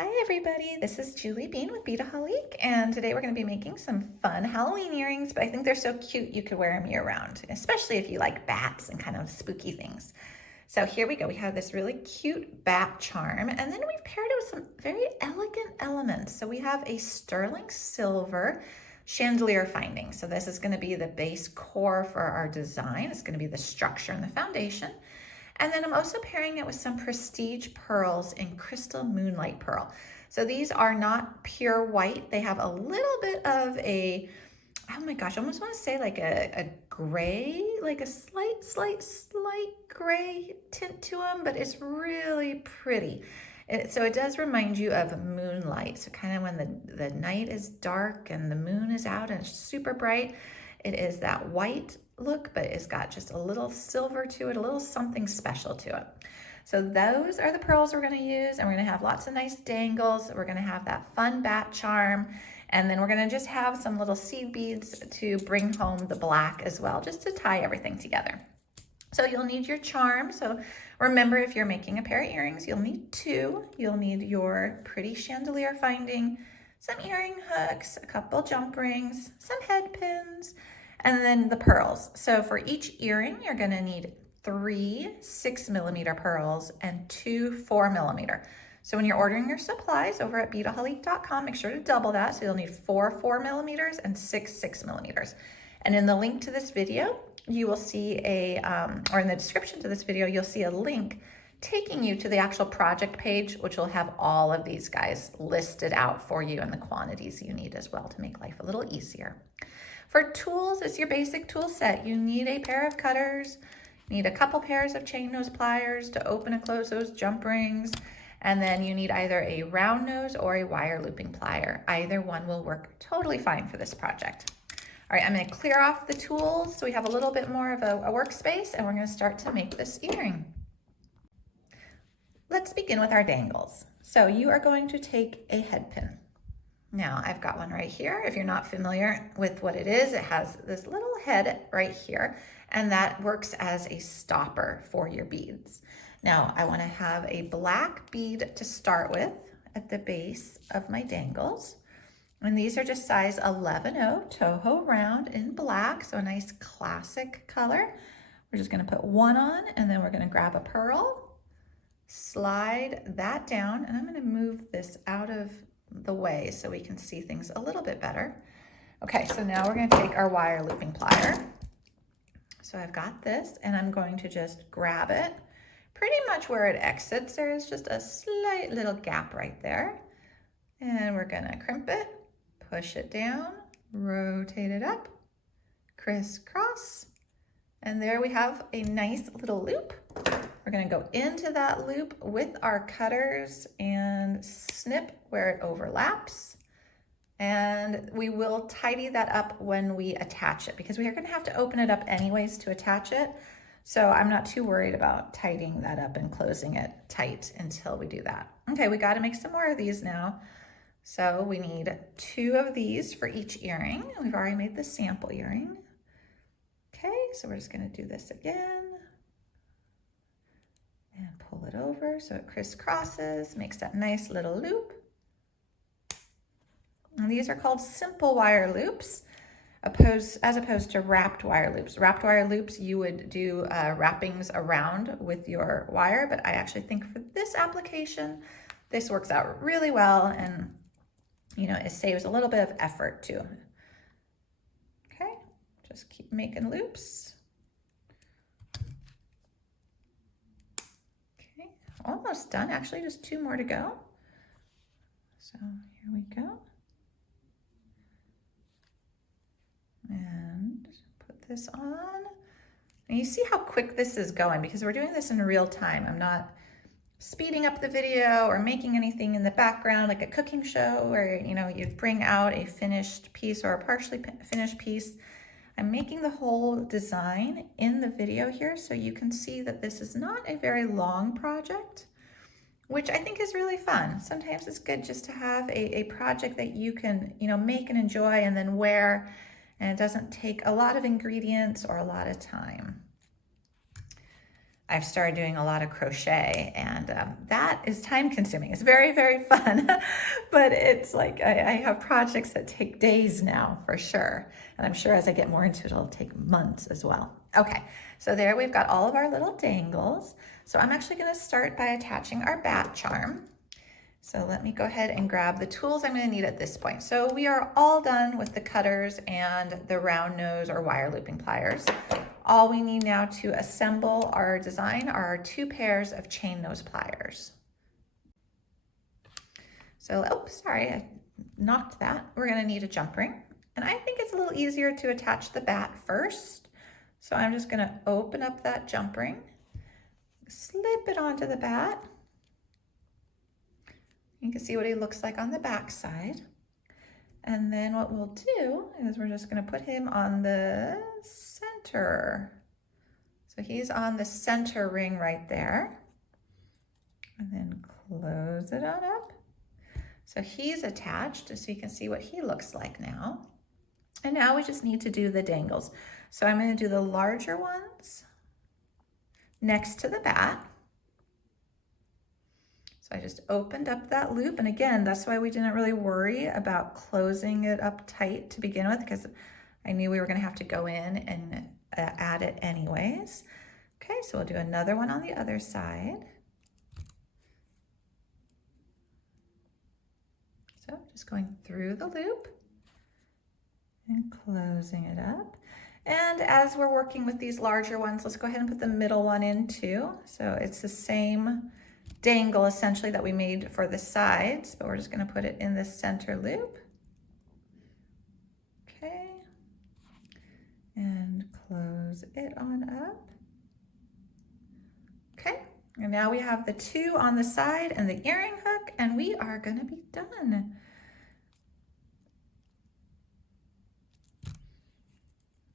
Hi everybody, this is Julie Bean with Beadaholique, and today we're going to be making some fun Halloween earrings, but I think they're so cute you could wear them year round, especially if you like bats and kind of spooky things. So here we go. We have this really cute bat charm, and then we've paired it with some very elegant elements. So we have a sterling silver chandelier finding. So this is going to be the base core for our design. It's going to be the structure and the foundation. And then I'm also pairing it with some prestige pearls in crystal moonlight pearl. So these are not pure white. They have a little bit of a, oh my gosh, I almost want to say like a gray, like a slight gray tint to them, but it's really pretty. So it does remind you of moonlight. So kind of when the night is dark and the moon is out and it's super bright, it is that white look, but it's got just a little silver to it, a little something special to it. So those are the pearls we're going to use, and we're going to have lots of nice dangles. We're going to have that fun bat charm, and then we're going to just have some little seed beads to bring home the black as well, just to tie everything together. So you'll need your charm. So remember, if you're making a pair of earrings, you'll need two. You'll need your pretty chandelier finding, some earring hooks, a couple jump rings, some head pins, and then the pearls. So for each earring, you're gonna need 3 6mm pearls and 2 4mm. So when you're ordering your supplies over at beadaholique.com, make sure to double that. So you'll need 4 4mm and 6 6mm. And in the link to this video, you will see or in the description to this video, you'll see a link taking you to the actual project page, which will have all of these guys listed out for you and the quantities you need as well to make life a little easier. For tools, it's your basic tool set. You need a pair of cutters, you need a couple pairs of chain nose pliers to open and close those jump rings, and then you need either a round nose or a wire looping plier. Either one will work totally fine for this project. All right, I'm gonna clear off the tools so we have a little bit more of a workspace, and we're gonna start to make this earring. Let's begin with our dangles. So you are going to take a head pin. Now I've got one right here. If you're not familiar with what it has this little head right here, and that works as a stopper for your beads. Now I want to have a black bead to start with at the base of my dangles. And these are just size 11-0 Toho round in black, so a nice classic color. We're just going to put one on, and then we're going to grab a pearl, slide that down, and I'm going to move this out of the way so we can see things a little bit better. Okay, so now we're going to take our wire looping plier. So I've got this, and I'm going to just grab it pretty much where it exits. There's just a slight little gap right there, and we're going to crimp it, push it down, rotate it up, crisscross, and there we have a nice little loop. We're going to go into that loop with our cutters and snip where it overlaps. And we will tidy that up when we attach it, because we are going to have to open it up anyways to attach it. So I'm not too worried about tidying that up and closing it tight until we do that. Okay, we got to make some more of these now. So we need 2 of these for each earring. We've already made the sample earring. Okay, so we're just going to do this again. And pull it over so it crisscrosses, makes that nice little loop. And these are called simple wire loops, as opposed to wrapped wire loops. Wrapped wire loops, you would do wrappings around with your wire, but I actually think for this application, this works out really well, and it saves a little bit of effort too. Okay, just keep making loops. Almost done, actually, just 2 more to go. So here we go. And put this on. And you see how quick this is going, because we're doing this in real time. I'm not speeding up the video or making anything in the background like a cooking show where you bring out a finished piece or a partially finished piece. I'm making the whole design in the video here so you can see that this is not a very long project, which I think is really fun. Sometimes it's good just to have a project that you can make and enjoy and then wear, and it doesn't take a lot of ingredients or a lot of time. I've started doing a lot of crochet, and that is time consuming. It's very, very fun, but it's like I have projects that take days now for sure. And I'm sure as I get more into it, it'll take months as well. Okay, so there we've got all of our little dangles. So I'm actually gonna start by attaching our bat charm. So let me go ahead and grab the tools I'm gonna need at this point. So we are all done with the cutters and the round nose or wire looping pliers. All we need now to assemble our design are our 2 pairs of chain nose pliers. So, oh, sorry, I knocked that. We're gonna need a jump ring. And I think it's a little easier to attach the bat first. So I'm just gonna open up that jump ring, slip it onto the bat. You can see what he looks like on the back side. And then what we'll do is we're just gonna put him on the center. So he's on the center ring right there. And then close it on up. So he's attached, so you can see what he looks like now. And now we just need to do the dangles. So I'm gonna do the larger ones next to the bat. So I just opened up that loop, and again, that's why we didn't really worry about closing it up tight to begin with, because I knew we were gonna have to go in and add it anyways. Okay, so we'll do another one on the other side. So just going through the loop and closing it up. And as we're working with these larger ones, let's go ahead and put the middle one in too. So it's the same dangle essentially that we made for the sides, but we're just going to put it in the center loop. Okay, and close it on up. Okay, and now we have the 2 on the side and the earring hook, and we are going to be done.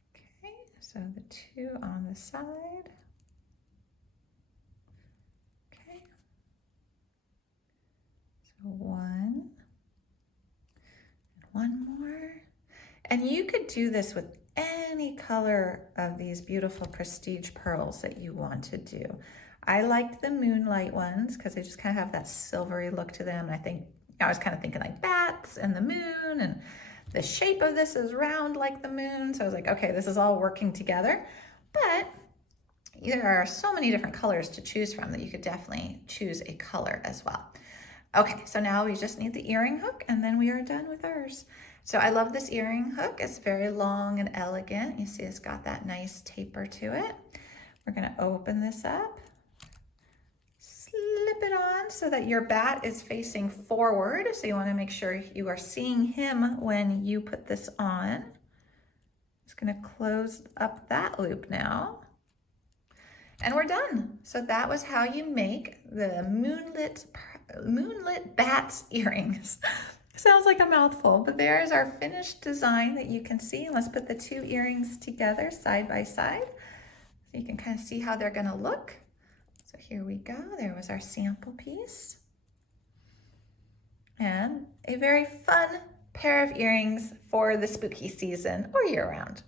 Okay, so the 2 on the side. One, and one more. And you could do this with any color of these beautiful prestige pearls that you want to do. I liked the Moonlight ones because they just kind of have that silvery look to them. And I was kind of thinking like bats and the moon, and the shape of this is round like the moon. So I was like, okay, this is all working together. But there are so many different colors to choose from that you could definitely choose a color as well. Okay, so now we just need the earring hook, and then we are done with ours. So I love this earring hook. It's very long and elegant. You see it's got that nice taper to it. We're gonna open this up, slip it on so that your bat is facing forward. So you wanna make sure you are seeing him when you put this on. Just gonna close up that loop now. And we're done. So that was how you make the Moonlit bat's earrings. Sounds like a mouthful, but there's our finished design that you can see. Let's put the 2 earrings together side by side so you can kind of see how they're gonna look. So here we go. There was our sample piece. And a very fun pair of earrings for the spooky season or year round.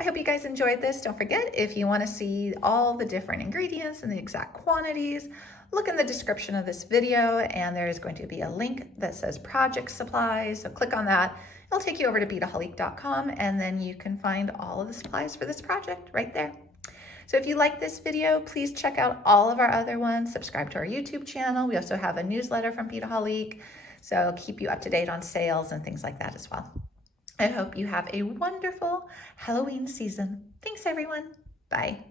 I hope you guys enjoyed this. Don't forget, if you want to see all the different ingredients and the exact quantities, look in the description of this video, and there is going to be a link that says project supplies. So click on that. It'll take you over to beadaholique.com, and then you can find all of the supplies for this project right there. So if you like this video, please check out all of our other ones. Subscribe to our YouTube channel. We also have a newsletter from Beadaholique, so keep you up to date on sales and things like that as well. I hope you have a wonderful Halloween season. Thanks, everyone. Bye.